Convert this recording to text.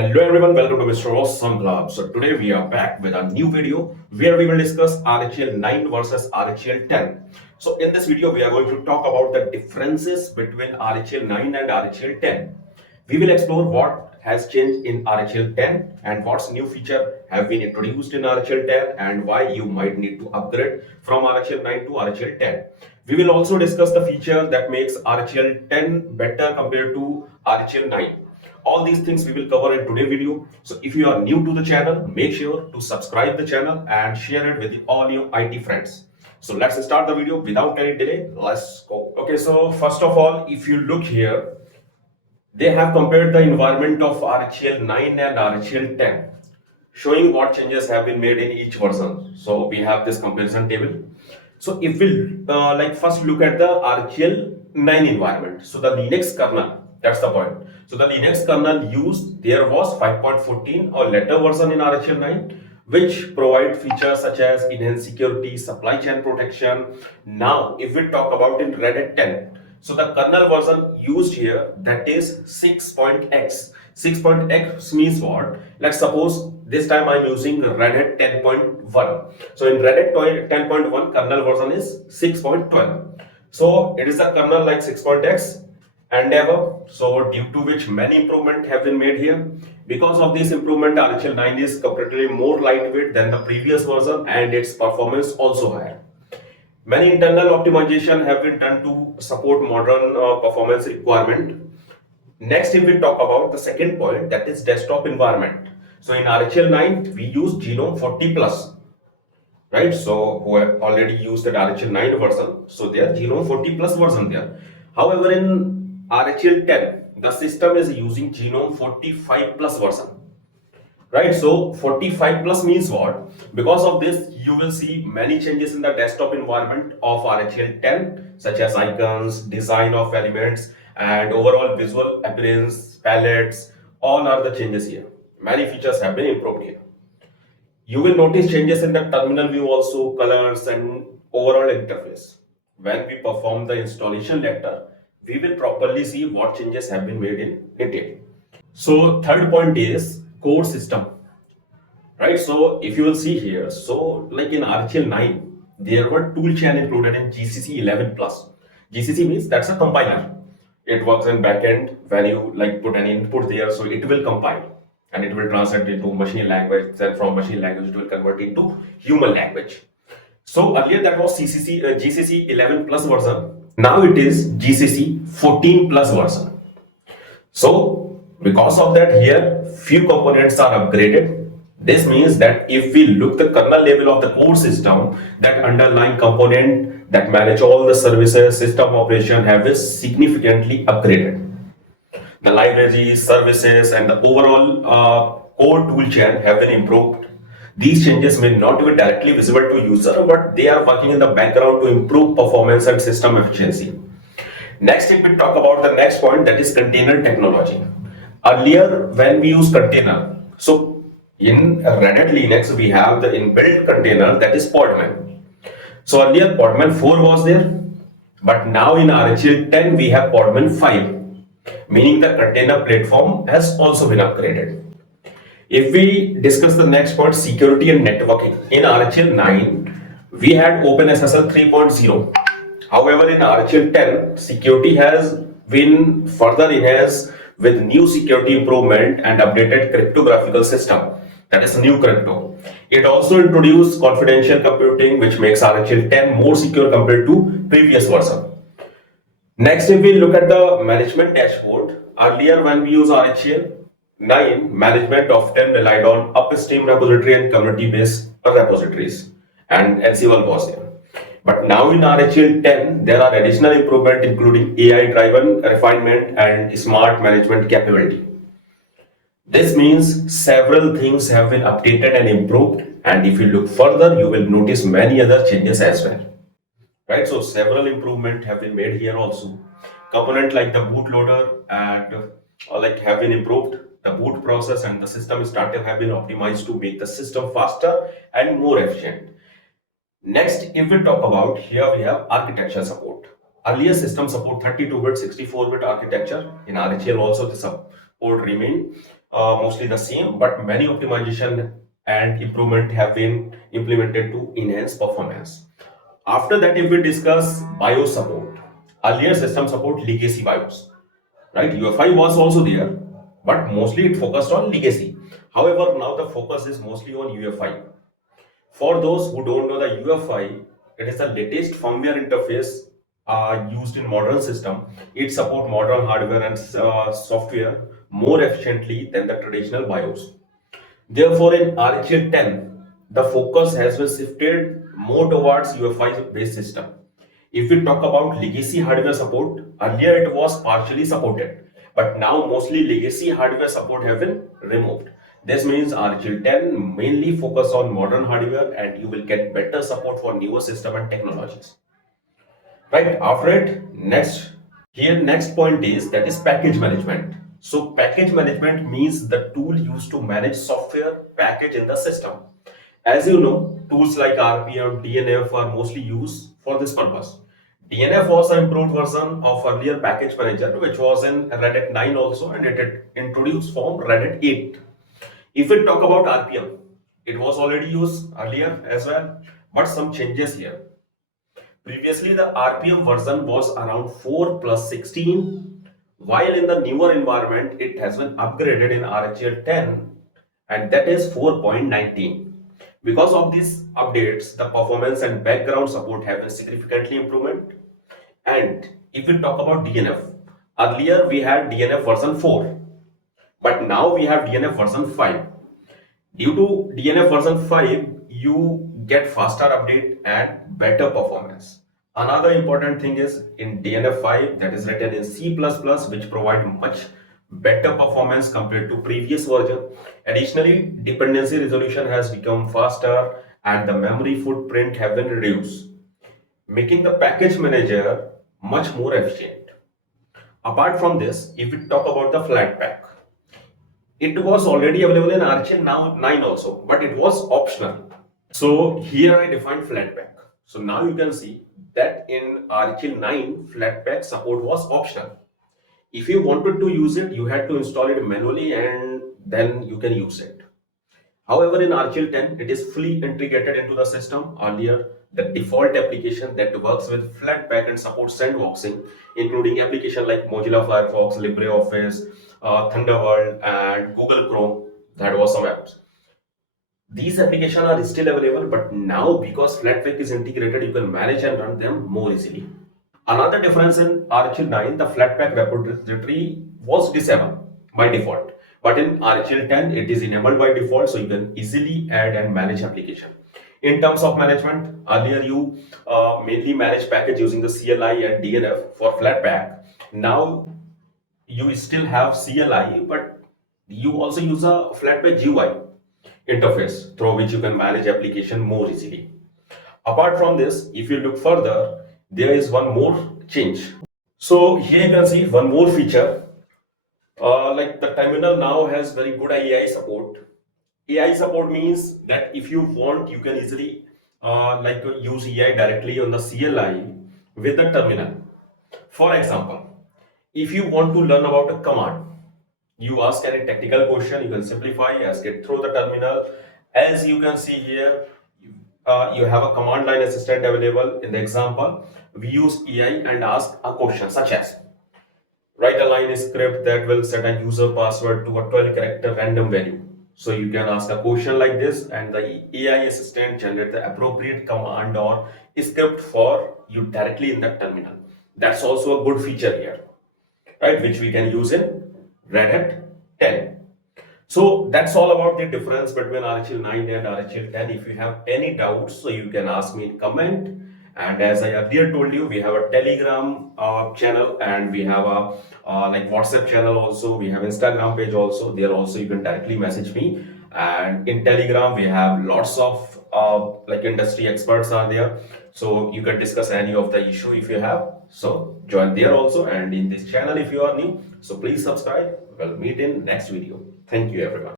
Hello everyone, welcome to Mr. Awesome Lab. So today we are back with a new video where we will discuss RHEL 9 versus RHEL 10. So in this video we are going to talk about the differences between RHEL 9 and RHEL 10. We will explore what has changed in RHEL 10 and what's new feature have been introduced in RHEL 10 and why you might need to upgrade from RHEL 9 to RHEL 10. We will also discuss the feature that makes RHEL 10 better compared to RHEL 9. All these things we will cover in today's video. So if you are new to the channel, make sure to subscribe the channel and share it with all your IT friends. So let's start the video without any delay. Let's go. Okay, so first of all, if you look here, they have compared the environment of RHEL 9 and RHEL 10, showing what changes have been made in each version. So we have this comparison table. So if we first look at the RHEL 9 environment, so the Linux kernel, that's the point. So the Linux kernel used there was 5.14 or later version in RHEL 9, which provide features such as enhanced security, supply chain protection. Now, if we talk about in Red Hat 10, so the kernel version used here, that is 6.x. 6.x means what? Let's suppose this time I'm using Red Hat 10.1. So in Red Hat 10.1 kernel version is 6.12. So it is a kernel like 6.x and ever. So due to which many improvements have been made here. Because of this improvement, RHEL 9 is comparatively more lightweight than the previous version and its performance also higher. Many internal optimization have been done to support modern performance requirement. Next, if we talk about the second point, that is desktop environment. So in RHEL 9, we use Genome 40 plus, right? So who have already used that RHEL 9 version, so there Genome 40 plus version there. However, in RHEL 10, the system is using Genome 45 plus version. Right, so 45 plus means what? Because of this, you will see many changes in the desktop environment of RHEL 10, such as icons, design of elements, and overall visual appearance, palettes. All are the changes here. Many features have been improved here. You will notice changes in the terminal view also, colors, and overall interface. When we perform the installation later, we will properly see what changes have been made in detail. So third point is core system, right? So if you will see here, so like in RHEL 9, there were toolchain included in GCC 11 plus. GCC means that's a compiler. It works in backend when you like put an input there, so it will compile and it will translate into machine language. Then from machine language, it will convert into human language. So earlier that was GCC 11 plus version. Now it is GCC 14 plus version. So because of that, here few components are upgraded. This means that if we look the kernel level of the core system, that underlying component that manage all the services, system operation have been significantly upgraded. The libraries, services, and the overall core toolchain have been improved. These changes may not be directly visible to user, but they are working in the background to improve performance and system efficiency. Next, if we talk about the next point, that is container technology. Earlier, when we use container, so in Red Hat Linux, we have the inbuilt container that is Podman. So earlier, Podman 4 was there, but now in RHEL 10, we have Podman 5, meaning the container platform has also been upgraded. If we discuss the next point, security and networking, in RHEL 9, we had OpenSSL 3.0. However, in RHEL 10, security has been further enhanced with new security improvement and updated cryptographical system, that is new crypto. It also introduced confidential computing, which makes RHEL 10 more secure compared to previous version. Next, if we look at the management dashboard, earlier when we use RHEL 9, management often relied on upstream repository and community-based repositories, and Ansible was there. But now in RHEL 10, there are additional improvements including AI-driven refinement and smart management capability. This means several things have been updated and improved, and if you look further, you will notice many other changes as well. Right, so several improvements have been made here also. Component like the bootloader and have been improved. The boot process and the system startup have been optimized to make the system faster and more efficient. Next, if we talk about, here we have architecture support. Earlier system support 32-bit, 64-bit architecture. In RHEL also the support remain. mostly the same, but many optimization and improvement have been implemented to enhance performance. After that, if we discuss BIOS support, earlier system support legacy BIOS, right? UFI was also there, but mostly it focused on legacy. However, now the focus is mostly on UFI. For those who don't know the UFI, it is the latest firmware interface used in modern system. It supports modern hardware and software more efficiently than the traditional BIOS. Therefore, in RHEL 10, the focus has been shifted more towards UFI-based system. If we talk about legacy hardware support, earlier it was partially supported, but now mostly legacy hardware support have been removed. This means RHEL 10 mainly focus on modern hardware and you will get better support for newer system and technologies. Right after it, next point is that is package management. So package management means the tool used to manage software package in the system. As you know, tools like RPM, DNF are mostly used for this purpose. DNF was an improved version of earlier package manager, which was in Red Hat 9 also, and it had introduced from Red Hat 8. If we talk about RPM, it was already used earlier as well, but some changes here. Previously, the RPM version was around 4 plus 16, while in the newer environment, it has been upgraded in RHEL 10, and that is 4.19. Because of these updates, the performance and background support have been significantly improved. And if we talk about DNF, earlier we had DNF version 4, but now we have DNF version 5. Due to DNF version 5, you get faster update and better performance. Another important thing is in DNF 5 that is written in C++, which provide much better performance compared to previous version. Additionally, dependency resolution has become faster and the memory footprint have been reduced, making the package manager much more efficient. Apart from this, if we talk about the Flatpak, it was already available in RHEL now 9 also, but it was optional. So here I defined Flatpak. So now you can see that in RHEL 9, Flatpak support was optional. If you wanted to use it, you had to install it manually and then you can use it. However, in RHEL 10, it is fully integrated into the system. Earlier, the default application that works with Flatpak and supports sandboxing, including applications like Mozilla Firefox, LibreOffice, Thunderbird, and Google Chrome. That was some apps. These applications are still available, but now because Flatpak is integrated, you can manage and run them more easily. Another difference in RHEL 9, the Flatpak repository was disabled by default. But in RHEL 10, it is enabled by default, so you can easily add and manage application. In terms of management, earlier you mainly manage package using the CLI and DNF for Flatpak. Now you still have CLI, but you also use a Flatpak GUI interface through which you can manage application more easily. Apart from this, if you look further, there is one more change. So here you can see one more feature. Like the terminal now has very good AI support. AI support means that if you want, you can easily use AI directly on the CLI with the terminal. For example, if you want to learn about a command, you ask any technical question, you can simplify, ask it through the terminal. As you can see here, you have a command line assistant available. In the example, we use AI and ask a question such as, write a line script that will set a user password to a 12 character random value. So you can ask a question like this and the AI assistant generate the appropriate command or script for you directly in the terminal. That's also a good feature here, right, which we can use in Red Hat 10. So that's all about the difference between RHEL 9 and RHEL 10. If you have any doubts, so you can ask me in comment. And as I earlier told you, we have a Telegram channel and we have a WhatsApp channel also. We have Instagram page also. There also you can directly message me. And in Telegram, we have lots of industry experts are there. So you can discuss any of the issue if you have. So join there also. And in this channel, if you are new, so please subscribe. We'll meet in next video. Thank you, everyone.